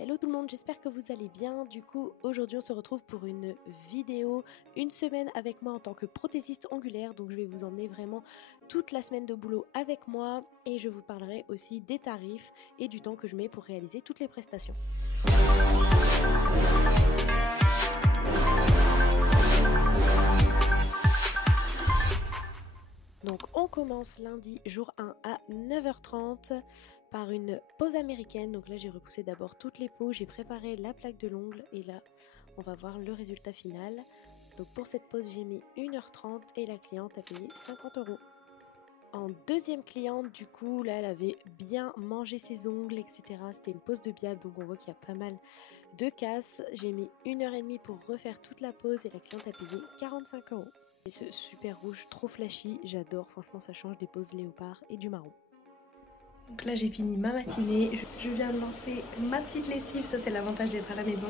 Hello tout le monde, j'espère que vous allez bien. Du coup, aujourd'hui on se retrouve pour une vidéo, une semaine avec moi en tant que prothésiste ongulaire. Donc je vais vous emmener vraiment toute la semaine de boulot avec moi et je vous parlerai aussi des tarifs et du temps que je mets pour réaliser toutes les prestations. Donc on commence lundi jour 1 à 9h30 par une pose américaine. Donc là j'ai repoussé d'abord toutes les peaux, j'ai préparé la plaque de l'ongle et là on va voir le résultat final. Donc pour cette pose j'ai mis 1h30 et la cliente a payé 50 €. En deuxième cliente, du coup, là, elle avait bien mangé ses ongles, etc. C'était une pose de biab, donc on voit qu'il y a pas mal de casse. J'ai mis 1h30 pour refaire toute la pose et la cliente a payé 45 €. Et ce super rouge, trop flashy, j'adore, franchement, ça change des poses léopard et du marron. Donc là j'ai fini ma matinée, je viens de lancer ma petite lessive, ça c'est l'avantage d'être à la maison.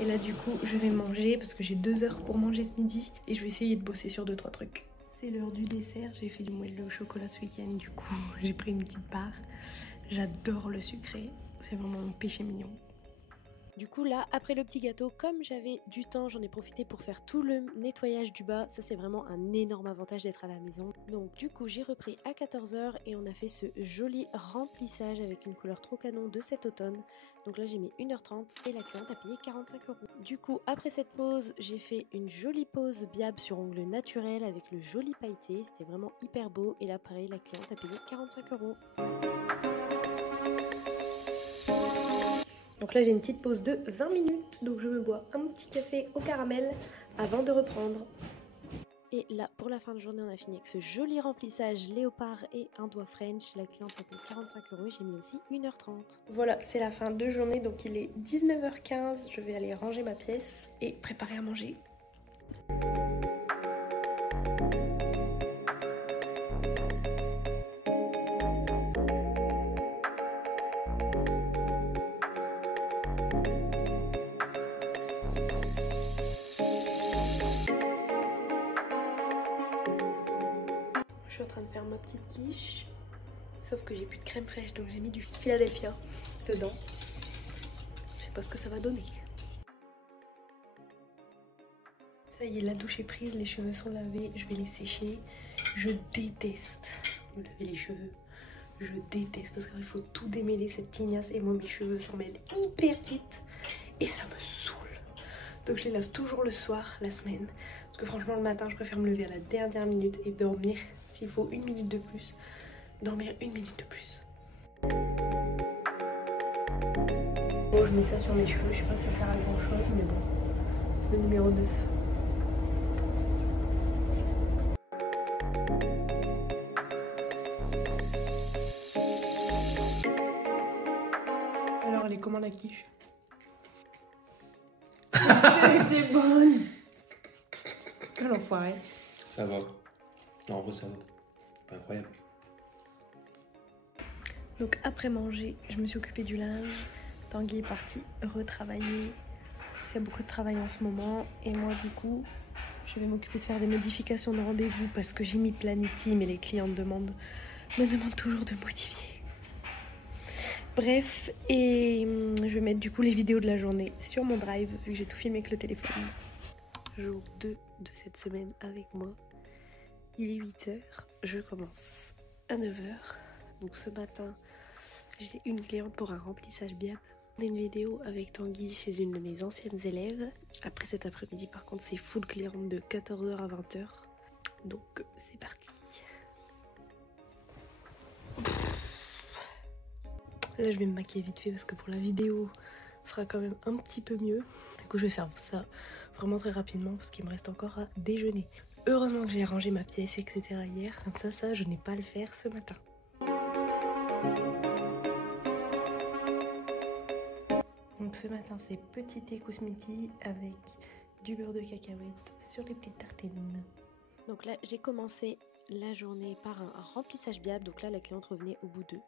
Et là du coup je vais manger parce que j'ai 2 heures pour manger ce midi et je vais essayer de bosser sur 2-3 trucs. C'est l'heure du dessert, j'ai fait du moelleux au chocolat ce week-end, du coup j'ai pris une petite part. J'adore le sucré, c'est vraiment mon péché mignon. Du coup là, après le petit gâteau, comme j'avais du temps, j'en ai profité pour faire tout le nettoyage du bas. Ça c'est vraiment un énorme avantage d'être à la maison. Donc du coup j'ai repris à 14 h et on a fait ce joli remplissage avec une couleur trop canon de cet automne. Donc là j'ai mis 1h30 et la cliente a payé 45 €. Du coup après cette pause, j'ai fait une jolie pose biab sur ongles naturels avec le joli pailleté. C'était vraiment hyper beau et là pareil la cliente a payé 45 €. Donc là j'ai une petite pause de 20 minutes, donc je me bois un petit café au caramel avant de reprendre. Et là, pour la fin de journée, on a fini avec ce joli remplissage léopard et un doigt French. La cliente a payé 45 € et j'ai mis aussi 1h30. Voilà, c'est la fin de journée, donc il est 19h15. Je vais aller ranger ma pièce et préparer à manger. Je suis en train de faire ma petite quiche, sauf que j'ai plus de crème fraîche, donc j'ai mis du Philadelphia dedans. Je sais pas ce que ça va donner. Ça y est, la douche est prise, les cheveux sont lavés, je vais les sécher. Je déteste me laver les cheveux. Je déteste parce qu'il faut tout démêler cette tignasse et moi mes cheveux s'en mêlent hyper vite et ça me saoule. Donc je les lave toujours le soir, la semaine. Parce que franchement le matin je préfère me lever à la dernière minute et dormir s'il faut 1 minute de plus. Dormir 1 minute de plus. Bon je mets ça sur mes cheveux, je sais pas si ça sert à grand chose mais bon. Le numéro 9. Alors elle est comment la quiche? Elle était bonne. Oh l'enfoiré. Ça va. Non, en vrai, ça va. Pas incroyable. Donc après manger, je me suis occupée du linge. Tanguy est parti retravailler. Il y a beaucoup de travail en ce moment. Et moi du coup, je vais m'occuper de faire des modifications de rendez-vous parce que j'ai mis Planity, mais les clients me demandent toujours de modifier. Bref, et je vais mettre du coup les vidéos de la journée sur mon drive vu que j'ai tout filmé avec le téléphone. Jour 2 de cette semaine avec moi. Il est 8h, je commence à 9h. Donc ce matin, j'ai une cliente pour un remplissage biab. Une vidéo avec Tanguy chez une de mes anciennes élèves. Après cet après-midi, par contre, c'est full cliente de 14h à 20h. Donc c'est parti. Là, je vais me maquiller vite fait parce que pour la vidéo, ce sera quand même un petit peu mieux. Du coup, je vais faire ça vraiment très rapidement parce qu'il me reste encore à déjeuner. Heureusement que j'ai rangé ma pièce, etc. hier. Comme ça, je n'ai pas à le faire ce matin. Donc ce matin, c'est petit thé Kousmiti avec du beurre de cacahuète sur les petites tartines. Donc là, j'ai commencé la journée par un remplissage biab. Donc là, la cliente revenait au bout de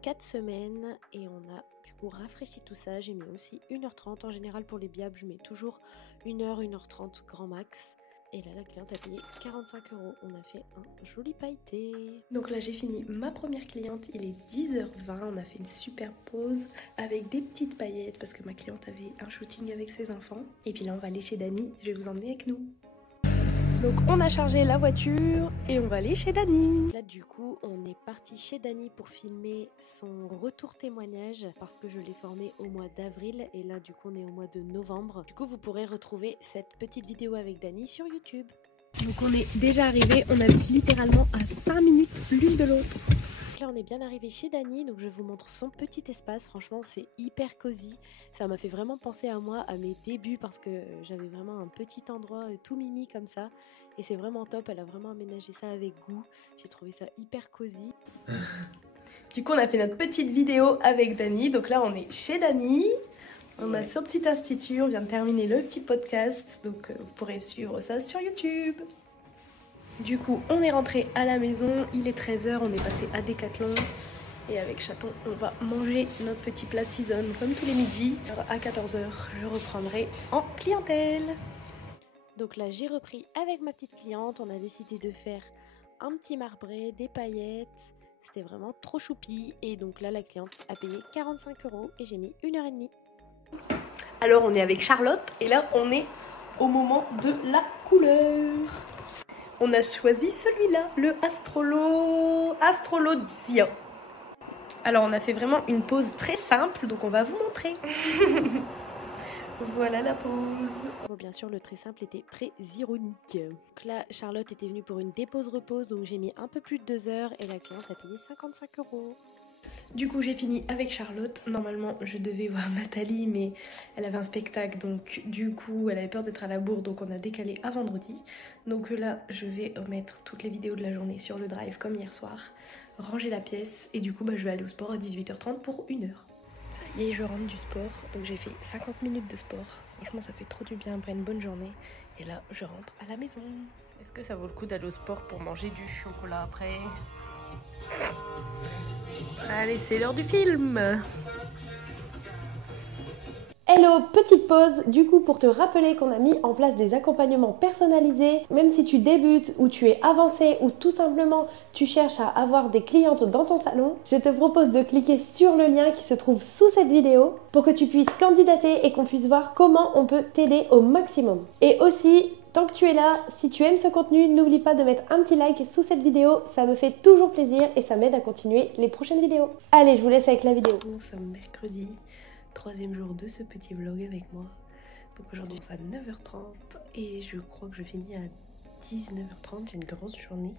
4 semaines et on a du coup rafraîchi tout ça. J'ai mis aussi 1h30. En général, pour les biabs, je mets toujours 1h, 1h30 grand max. Et là la cliente a payé 45 €. On a fait un joli pailleté. Donc là j'ai fini ma première cliente, il est 10h20, on a fait une super pause avec des petites paillettes parce que ma cliente avait un shooting avec ses enfants. Et puis là on va aller chez Dani, je vais vous emmener avec nous. Donc on a chargé la voiture et on va aller chez Dani. Là du coup on est parti chez Dani pour filmer son retour témoignage parce que je l'ai formé au mois d'avril et là du coup on est au mois de novembre. Du coup vous pourrez retrouver cette petite vidéo avec Dani sur YouTube. Donc on est déjà arrivé, on habite littéralement à 5 minutes l'une de l'autre. Là on est bien arrivé chez Dani, donc je vous montre son petit espace, franchement c'est hyper cosy, ça m'a fait vraiment penser à moi, à mes débuts parce que j'avais vraiment un petit endroit tout mimi comme ça et c'est vraiment top, elle a vraiment aménagé ça avec goût, j'ai trouvé ça hyper cosy. Du coup on a fait notre petite vidéo avec Dani, donc là on est chez Dani, on a son petit institut, on vient de terminer le petit podcast, donc vous pourrez suivre ça sur YouTube. Du coup, on est rentré à la maison, il est 13h, on est passé à Decathlon et avec Chaton, on va manger notre petit plat season comme tous les midis. Alors à 14h, je reprendrai en clientèle. Donc là, j'ai repris avec ma petite cliente, on a décidé de faire un petit marbré, des paillettes, c'était vraiment trop choupi et donc là, la cliente a payé 45 € et j'ai mis 1h30. Alors on est avec Charlotte et là, on est au moment de la couleur. On a choisi celui-là, le Astrolosia. Alors on a fait vraiment une pose très simple, donc on va vous montrer. Voilà la pose. Bon, bien sûr, le très simple était très ironique. Donc là, Charlotte était venue pour une dépose-repose, donc j'ai mis un peu plus de 2 heures et la cliente a payé 55 €. Du coup j'ai fini avec Charlotte, normalement je devais voir Nathalie mais elle avait un spectacle donc du coup elle avait peur d'être à la bourre donc on a décalé à vendredi. Donc là je vais mettre toutes les vidéos de la journée sur le drive comme hier soir, ranger la pièce et du coup je vais aller au sport à 18h30 pour 1 heure. Ça y est je rentre du sport, donc j'ai fait 50 minutes de sport, franchement ça fait trop du bien après une bonne journée et là je rentre à la maison. Est-ce que ça vaut le coup d'aller au sport pour manger du chocolat après ? Allez, c'est l'heure du film. Hello, petite pause, du coup pour te rappeler qu'on a mis en place des accompagnements personnalisés, même si tu débutes ou tu es avancé ou tout simplement tu cherches à avoir des clientes dans ton salon, je te propose de cliquer sur le lien qui se trouve sous cette vidéo pour que tu puisses candidater et qu'on puisse voir comment on peut t'aider au maximum. Et aussi, tant que tu es là, si tu aimes ce contenu, n'oublie pas de mettre un petit like sous cette vidéo, ça me fait toujours plaisir et ça m'aide à continuer les prochaines vidéos. Allez, je vous laisse avec la vidéo. Nous sommes mercredi, 3e jour de ce petit vlog avec moi. Donc aujourd'hui c'est à 9h30 et je crois que je finis à 19h30, j'ai une grosse journée.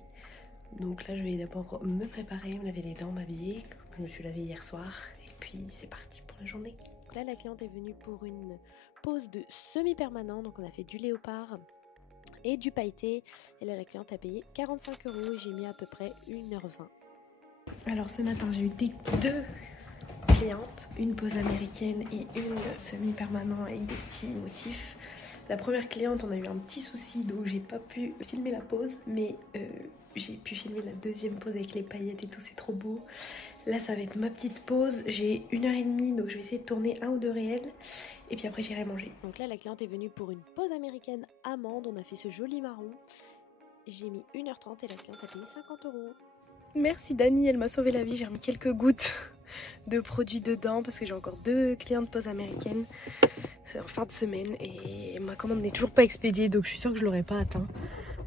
Donc là je vais d'abord me préparer, me laver les dents, m'habiller, je me suis lavée hier soir et puis c'est parti pour la journée. Là la cliente est venue pour une pose de semi-permanent, donc on a fait du léopard et du pailleté et là la cliente a payé 45 € et j'ai mis à peu près 1h20. Alors ce matin j'ai eu deux clientes, une pose américaine et une semi-permanent avec des petits motifs. La première cliente on a eu un petit souci donc j'ai pas pu filmer la pose mais j'ai pu filmer la deuxième pose avec les paillettes et tout, c'est trop beau. Là ça va être ma petite pause, j'ai 1h30 donc je vais essayer de tourner un ou deux réels et puis après j'irai manger. Donc là la cliente est venue pour une pose américaine amande, on a fait ce joli marron. J'ai mis 1h30 et la cliente a payé 50 €. Merci Dani, elle m'a sauvé la vie, j'ai remis quelques gouttes de produits dedans parce que j'ai encore 2 clientes pose américaines. C'est en fin de semaine et ma commande n'est toujours pas expédiée donc je suis sûre que je l'aurai pas atteint.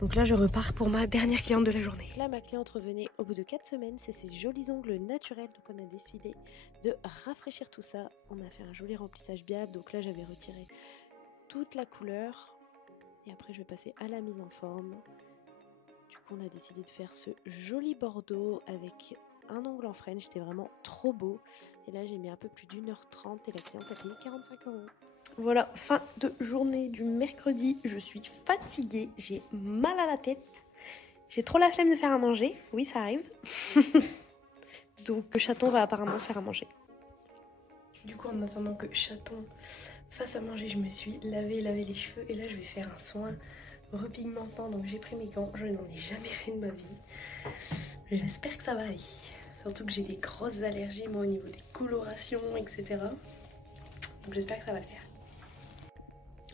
Donc là je repars pour ma dernière cliente de la journée. Là ma cliente revenait au bout de 4 semaines, c'est ses jolis ongles naturels donc on a décidé de rafraîchir tout ça. On a fait un joli remplissage biable donc là j'avais retiré toute la couleur et après je vais passer à la mise en forme. Du coup on a décidé de faire ce joli bordeaux avec un ongle en French, c'était vraiment trop beau. Et là j'ai mis un peu plus d'1h30 et la cliente a payé 45 €. Voilà, fin de journée du mercredi, je suis fatiguée, j'ai mal à la tête, j'ai trop la flemme de faire à manger, oui ça arrive. Donc Chaton va apparemment faire à manger. Du coup en attendant que Chaton fasse à manger, je me suis lavé les cheveux et là je vais faire un soin repigmentant, donc j'ai pris mes gants, je n'en ai jamais fait de ma vie. J'espère que ça va aller, surtout que j'ai des grosses allergies moi au niveau des colorations etc. Donc j'espère que ça va le faire.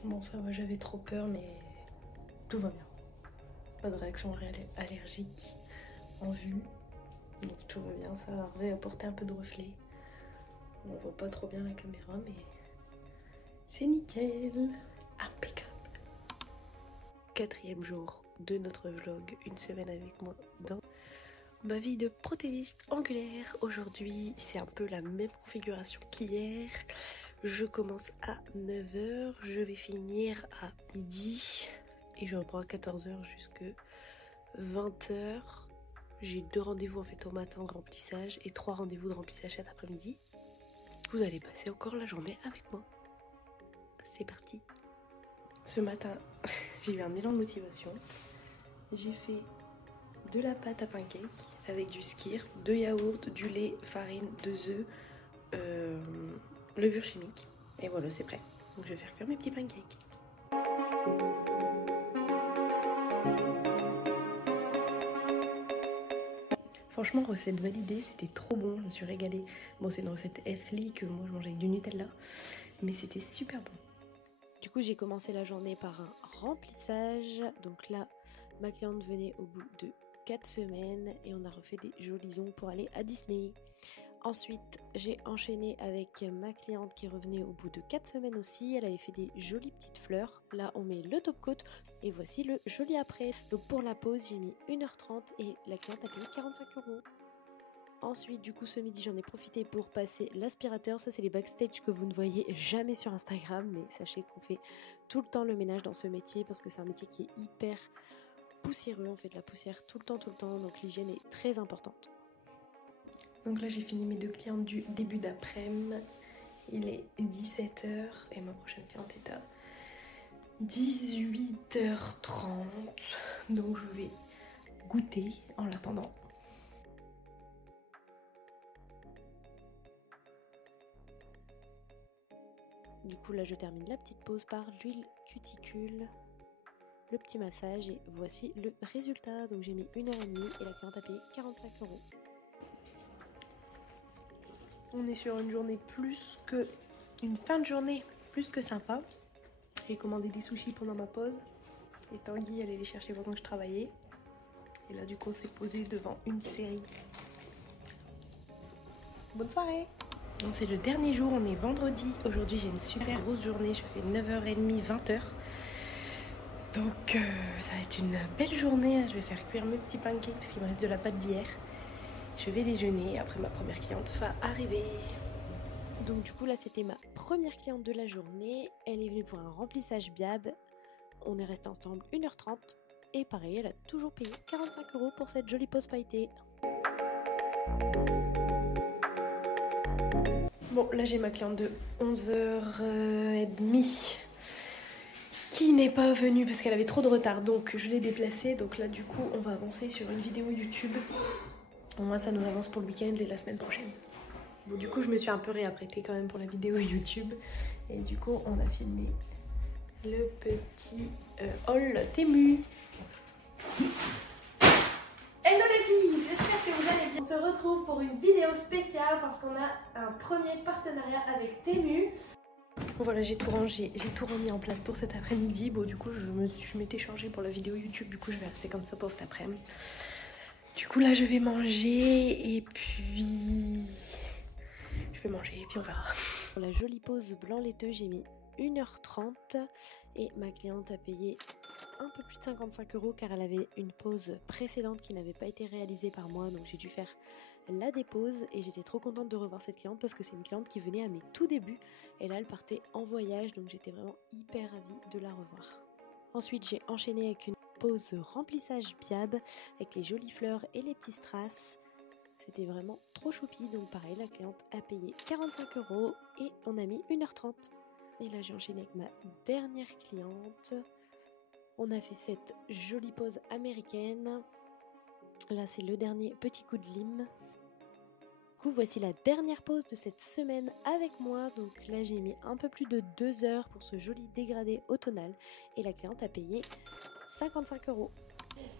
Bon ça va, j'avais trop peur mais tout va bien. pas de réaction allergique en vue. Donc tout va bien, ça va réapporter un peu de reflet. On voit pas trop bien la caméra, mais c'est nickel. Impeccable. 4e jour de notre vlog, une semaine avec moi dans ma vie de prothésiste angulaire. Aujourd'hui, c'est un peu la même configuration qu'hier. Je commence à 9h, je vais finir à midi et je reprends à 14h jusqu'à 20h. J'ai 2 rendez-vous en fait au matin de remplissage et 3 rendez-vous de remplissage cet après-midi. Vous allez passer encore la journée avec moi. C'est parti. Ce matin, j'ai eu un élan de motivation. J'ai fait de la pâte à pancake avec du skyr, 2 yaourts, du lait, farine, 2 œufs, levure chimique. Et voilà, c'est prêt. Donc je vais faire cuire mes petits pancakes. Franchement, recette validée, c'était trop bon, je me suis régalée. Bon, c'est une recette Healthly que moi je mangeais avec du Nutella, mais c'était super bon. Du coup, j'ai commencé la journée par un remplissage. Donc là, ma cliente venait au bout de 4 semaines et on a refait des jolis ongles pour aller à Disney. Ensuite, j'ai enchaîné avec ma cliente qui revenait au bout de 4 semaines aussi. Elle avait fait des jolies petites fleurs. Là, on met le top coat et voici le joli après. Donc pour la pause, j'ai mis 1h30 et la cliente a payé 45 €. Ensuite, du coup, ce midi, j'en ai profité pour passer l'aspirateur. Ça, c'est les backstage que vous ne voyez jamais sur Instagram. Mais sachez qu'on fait tout le temps le ménage dans ce métier parce que c'est un métier qui est hyper poussiéreux. On fait de la poussière tout le temps. Donc l'hygiène est très importante. Donc là, j'ai fini mes 2 clientes du début d'après-midi. Il est 17h et ma prochaine cliente est à 18h30. Donc je vais goûter en l'attendant. Du coup, là, je termine la petite pause par l'huile cuticule, le petit massage et voici le résultat. Donc j'ai mis 1h30 et la cliente a payé 45 €. On est sur une journée une fin de journée plus que sympa. J'ai commandé des sushis pendant ma pause et Tanguy allait les chercher pendant que je travaillais. Et là, du coup, on s'est posé devant une série. Bonne soirée! C'est le dernier jour, on est vendredi. Aujourd'hui, j'ai une super grosse journée. Je fais 9h30, 20h. Donc, ça va être une belle journée. Je vais faire cuire mes petits pancakes parce qu'il me reste de la pâte d'hier. Je vais déjeuner. Après, ma première cliente va arriver. Donc du coup, là, c'était ma première cliente de la journée. Elle est venue pour un remplissage BIAB. On est resté ensemble 1h30. Et pareil, elle a toujours payé 45 € pour cette jolie pause pailletée. Bon, là j'ai ma cliente de 11h30 qui n'est pas venue parce qu'elle avait trop de retard, donc je l'ai déplacée. Donc là du coup on va avancer sur une vidéo YouTube. Au moins ça nous avance pour le week-end et la semaine prochaine. Bon, du coup je me suis un peu réapprêtée quand même pour la vidéo YouTube. Et du coup on a filmé le petit haul Temu. Hello les filles, j'espère que vous allez bien. On se retrouve pour une vidéo spéciale parce qu'on a un premier partenariat avec Temu. Bon voilà, j'ai tout rangé, j'ai tout remis en place pour cet après-midi. Bon du coup je m'étais chargée pour la vidéo YouTube, du coup je vais rester comme ça pour cet après-midi. Du coup là je vais manger et puis... on verra. Pour la jolie pause blanc laiteux, j'ai mis 1h30 et ma cliente a payé un peu plus de 55 € car elle avait une pause précédente qui n'avait pas été réalisée par moi, donc j'ai dû faire la dépose et j'étais trop contente de revoir cette cliente parce que c'est une cliente qui venait à mes tout débuts et là elle partait en voyage, donc j'étais vraiment hyper ravie de la revoir. Ensuite j'ai enchaîné avec une pause remplissage BIAB avec les jolies fleurs et les petits strass. C'était vraiment trop choupi, donc pareil, la cliente a payé 45 € et on a mis 1h30. Et là j'ai enchaîné avec ma dernière cliente. On a fait cette jolie pause américaine. Là c'est le dernier petit coup de lime. Du coup voici la dernière pause de cette semaine avec moi. Donc là j'ai mis un peu plus de 2 heures pour ce joli dégradé automnal. Et la cliente a payé 55 €.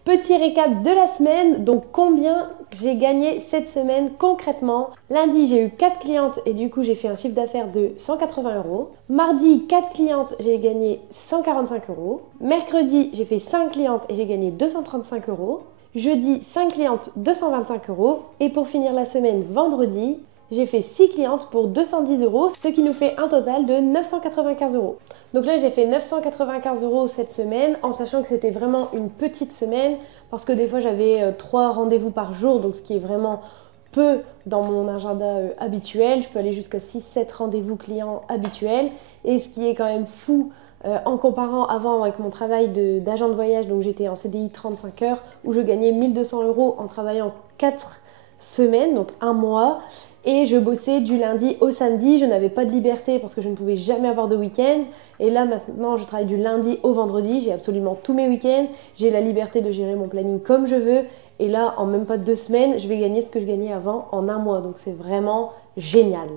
Petit récap de la semaine, donc combien j'ai gagné cette semaine concrètement. Lundi, j'ai eu 4 clientes et du coup, j'ai fait un chiffre d'affaires de 180 €. Mardi, 4 clientes, j'ai gagné 145 €. Mercredi, j'ai fait 5 clientes et j'ai gagné 235 €. Jeudi, 5 clientes, 225 €. Et pour finir la semaine, vendredi, j'ai fait 6 clientes pour 210 €, ce qui nous fait un total de 995 €. Donc là, j'ai fait 995 € cette semaine, en sachant que c'était vraiment une petite semaine, parce que des fois, j'avais 3 rendez-vous par jour, donc ce qui est vraiment peu dans mon agenda habituel. Je peux aller jusqu'à 6-7 rendez-vous clients habituels. Et ce qui est quand même fou, en comparant avant avec mon travail d'agent de voyage, donc j'étais en CDI 35 heures, où je gagnais 1200 € en travaillant 4 semaines, donc un mois. Et je bossais du lundi au samedi, je n'avais pas de liberté parce que je ne pouvais jamais avoir de week-end. Et là maintenant, je travaille du lundi au vendredi, j'ai absolument tous mes week-ends, j'ai la liberté de gérer mon planning comme je veux. Et là, en même pas 2 semaines, je vais gagner ce que je gagnais avant en un mois. Donc c'est vraiment génial.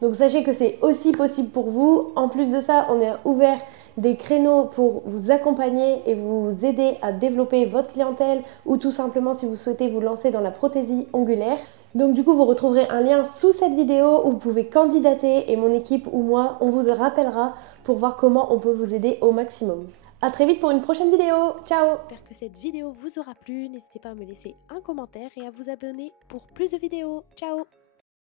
Donc sachez que c'est aussi possible pour vous. En plus de ça, on a ouvert des créneaux pour vous accompagner et vous aider à développer votre clientèle ou tout simplement si vous souhaitez vous lancer dans la prothésie ongulaire. Donc du coup, vous retrouverez un lien sous cette vidéo où vous pouvez candidater et mon équipe ou moi, on vous rappellera pour voir comment on peut vous aider au maximum. A très vite pour une prochaine vidéo. Ciao! J'espère que cette vidéo vous aura plu. N'hésitez pas à me laisser un commentaire et à vous abonner pour plus de vidéos. Ciao!